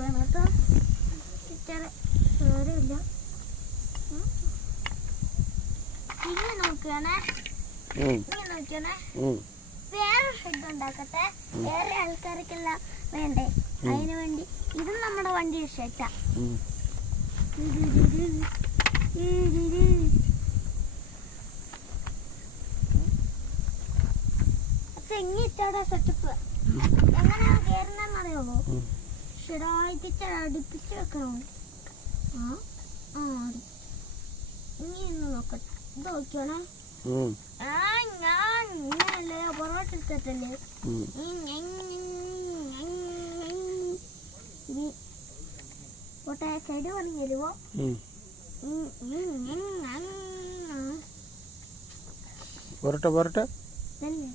വേണം കേട്ടോ. ഇല്ല ഇങ്ങനെ നോക്കുകയാണേ, ഇങ്ങനെ നോക്കിയാണേ. വേറെ ഷെഡ് ഉണ്ടാക്കട്ടെ, വേറെ ആൾക്കാർക്കെല്ലാം വേണ്ടേ, അതിനു വേണ്ടി. ഇത് നമ്മുടെ വണ്ടി ഷെഡാ. തെങ്ങിച്ചവിടെ സെറ്റപ്പ് എങ്ങനെയാണ് കയറുന്നതെന്നറിയാമോ? ഷെഡായിട്ട് അടുപ്പിച്ച് വെക്കണം. ഇനി ഒന്ന് നോക്കട്ടെ, ഇത് നോക്കിയാണേ. ഞാൻ ഇങ്ങനല്ലേ പൊറോട്ട എടുത്തിട്ടല്ലേ. പോട്ടെ, സൈഡ് പറഞ്ഞു തരുമോ? പൊറോട്ട പൊറോട്ട അല്ലേ